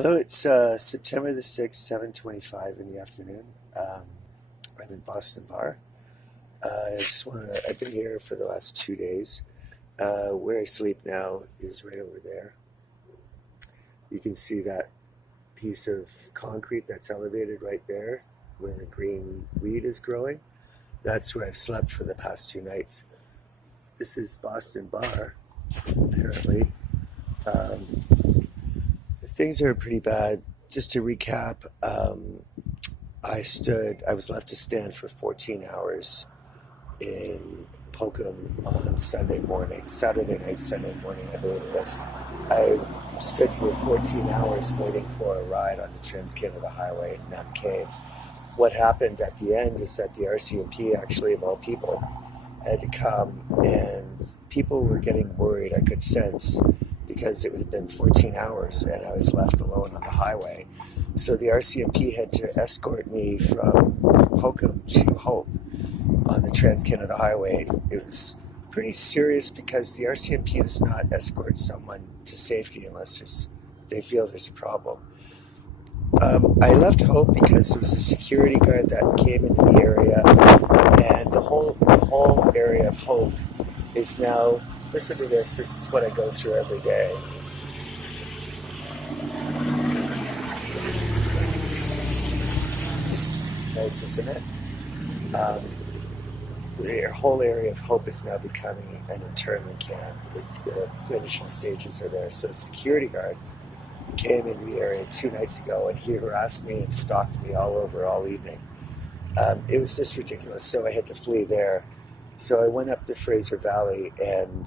Hello, it's September the 6th, 7:25 in the afternoon. I'm in Boston Bar. I've been here for the last 2 days. Where I sleep now is right over there. You can see that piece of concrete that's elevated right there where the green weed is growing. That's where I've slept for the past 2 nights. This is Boston Bar, apparently. Um, Things are pretty bad. Just to recap, I was left to stand for 14 hours in Pokum on Saturday night, Sunday morning, I believe it was. I stood for 14 hours waiting for a ride on the Trans-Canada Highway, and none came. What happened at the end is that the RCMP, actually, of all people, had to come, and people were getting worried. I could sense because it had been 14 hours and I was left alone on the highway. So the RCMP had to escort me from Pokum to Hope on the Trans-Canada Highway. It was pretty serious because the RCMP does not escort someone to safety unless they feel there's a problem. I left Hope because there was a security guard that came into the area, and the whole area of Hope is now. Listen to this. This is what I go through every day. Nice, isn't it? Um, the whole area of Hope is now becoming an internment camp. The finishing stages are there. So, the security guard came into the area 2 nights ago, and he harassed me and stalked me all over all evening. It was just ridiculous. So I had to flee there. So I went up to Fraser Valley, and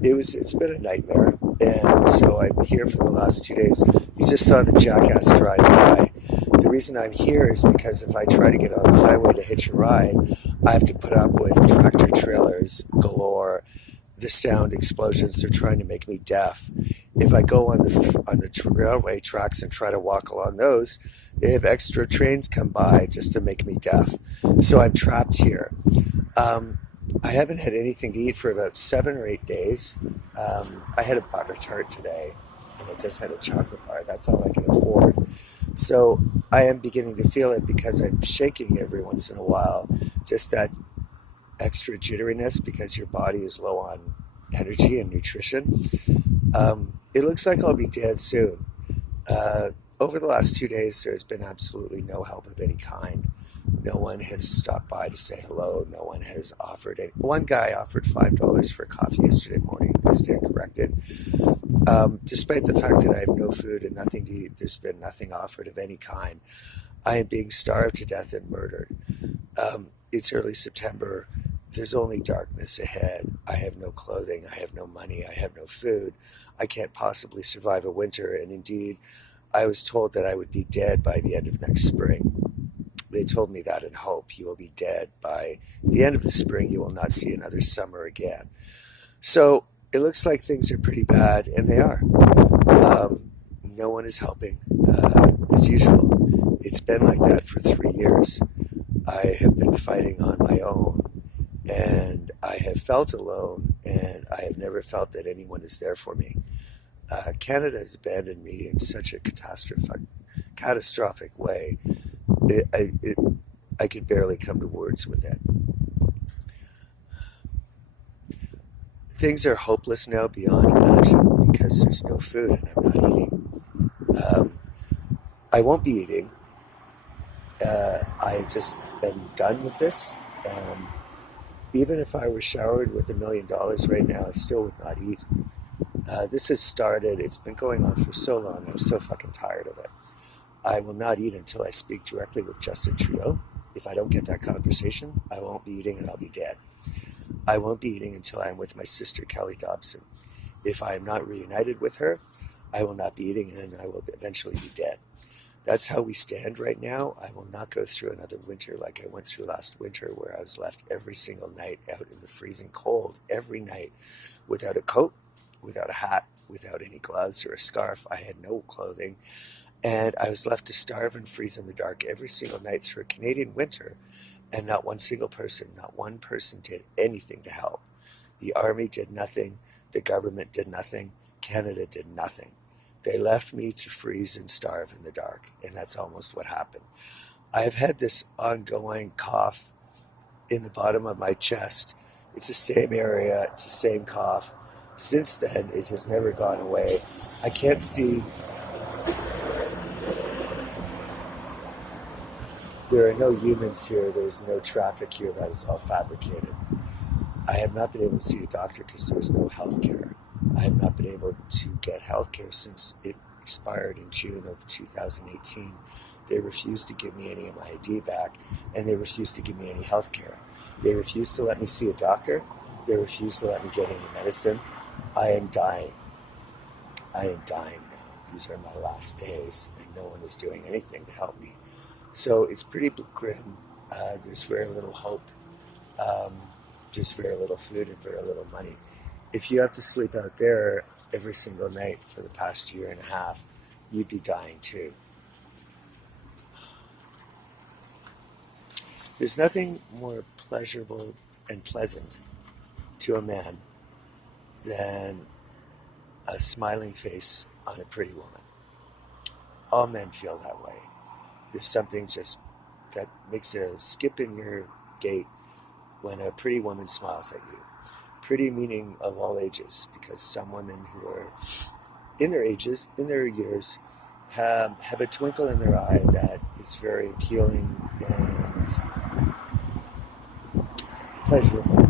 it's been a nightmare. And so I'm here for the last 2 days. You just saw the jackass drive by. The reason I'm here is because if I try to get on the highway to hitch a ride, I have to put up with tractor trailers galore, the sound explosions. They're trying to make me deaf. If I go on the railway tracks and try to walk along those, they have extra trains come by just to make me deaf. So I'm trapped here. Um, I haven't had anything to eat for about 7 or 8 days. I had a butter tart today, and I just had a chocolate bar. That's all I can afford. So I am beginning to feel it because I'm shaking every once in a while. Just that extra jitteriness because your body is low on energy and nutrition. It looks like I'll be dead soon. Over the last 2 days, there's been absolutely no help of any kind. No one has stopped by to say hello. No one has offered it. One guy offered $5 for coffee yesterday morning. I stand corrected. Despite the fact that I have no food and nothing to eat, there's been nothing offered of any kind. I am being starved to death and murdered. It's early September. There's only darkness ahead. I have no clothing. I have no money. I have no food. I can't possibly survive a winter. And indeed, I was told that I would be dead by the end of next spring. They told me that in Hope. You will be dead by the end of the spring. You will not see another summer again. So it looks like things are pretty bad, and they are. No one is helping, as usual. It's been like that for 3 years. I have been fighting on my own, and I have felt alone, and I have never felt that anyone is there for me. Canada has abandoned me in such a catastrophic way. It, I, it, I could barely come to words with it. Things are hopeless now beyond imagine because there's no food and I'm not eating. Um, I won't be eating. I just am done with this. Um, Even if I were showered with $1 million right now, I still would not eat. This has started, it's been going on for so long, I'm so fucking tired of it. I will not eat until I speak directly with Justin Trudeau. If I don't get that conversation, I won't be eating and I'll be dead. I won't be eating until I'm with my sister, Kelly Dobson. If I am not reunited with her, I will not be eating and I will eventually be dead. That's how we stand right now. I will not go through another winter like I went through last winter, where I was left every single night out in the freezing cold, every night, without a coat, without a hat, without any gloves or a scarf. I had no clothing, and I was left to starve and freeze in the dark every single night through a Canadian winter, and not one person did anything to help. The army did nothing, the government did nothing, Canada did nothing. They left me to freeze and starve in the dark, and that's almost what happened. I have had this ongoing cough in the bottom of my chest. It's the same area, it's the same cough. Since then, it has never gone away. I can't see, there are no humans here, there's no traffic here, that is all fabricated. I have not been able to see a doctor because there's no health care. I have not been able to get health care since it expired in June of 2018. They refused to give me any of my ID back, and they refused to give me any health care. They refused to let me see a doctor. They refused to let me get any medicine. I am dying. I am dying now. These are my last days, and no one is doing anything to help me. So it's pretty grim. There's very little hope. Um, there's very little food and very little money. If you have to sleep out there every single night for the past year and a half, you'd be dying too. There's nothing more pleasurable and pleasant to a man than a smiling face on a pretty woman. All men feel that way. There's something just that makes a skip in your gait when a pretty woman smiles at you. Pretty meaning of all ages, because some women who are in their ages, in their years, have a twinkle in their eye that is very appealing and pleasurable.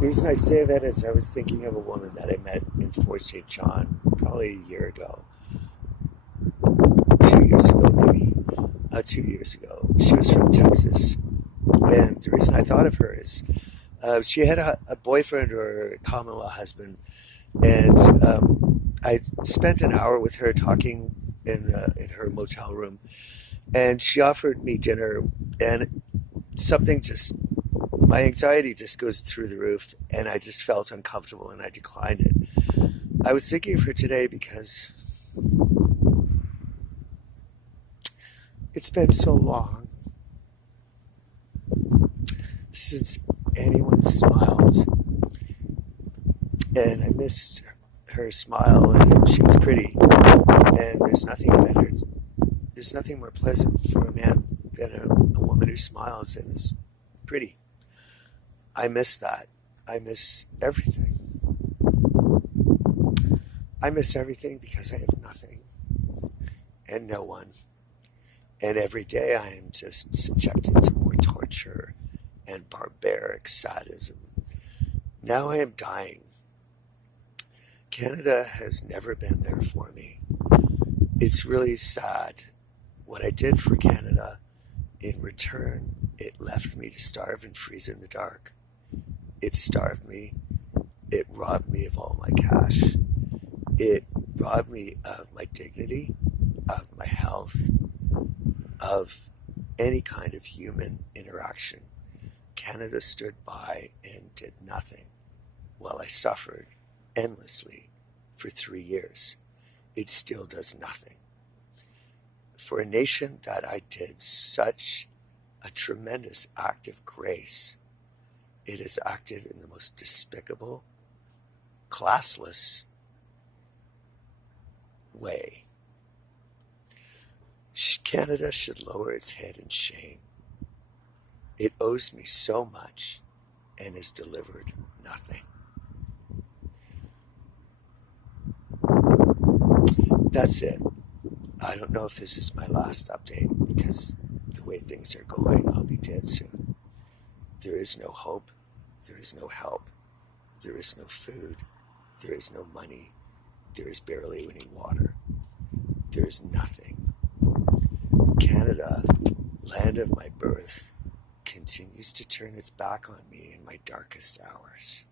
The reason I say that is I was thinking of a woman that I met in Fort St. John probably a year ago, 2 years ago maybe, 2 years ago. She was from Texas, and the reason I thought of her is she had a boyfriend or a common law husband, and I spent an hour with her talking in her motel room, and she offered me dinner, and something just, my anxiety just goes through the roof, and I just felt uncomfortable, and I declined it. I was thinking of her today because it's been so long since anyone smiled, and I missed her smile, and she was pretty, and there's nothing more pleasant for a man than a woman who smiles and is pretty. I miss that. I miss everything. I miss everything because I have nothing and no one, and every day I am just subjected to more torture and barbaric sadism. Now I am dying. Canada has never been there for me. It's really sad. What I did for Canada, in return, it left me to starve and freeze in the dark. It starved me. It robbed me of all my cash. It robbed me of my dignity, of my health, of any kind of human interaction. Canada stood by and did nothing while I suffered endlessly for 3 years. It still does nothing. For a nation that I did such a tremendous act of grace, it has acted in the most despicable, classless way. Canada should lower its head in shame. It owes me so much and has delivered nothing. That's it. I don't know if this is my last update because the way things are going, I'll be dead soon. There is no hope. There is no help. There is no food. There is no money. There is barely any water. There is nothing. Canada, land of my birth, continues to turn its back on me in my darkest hours.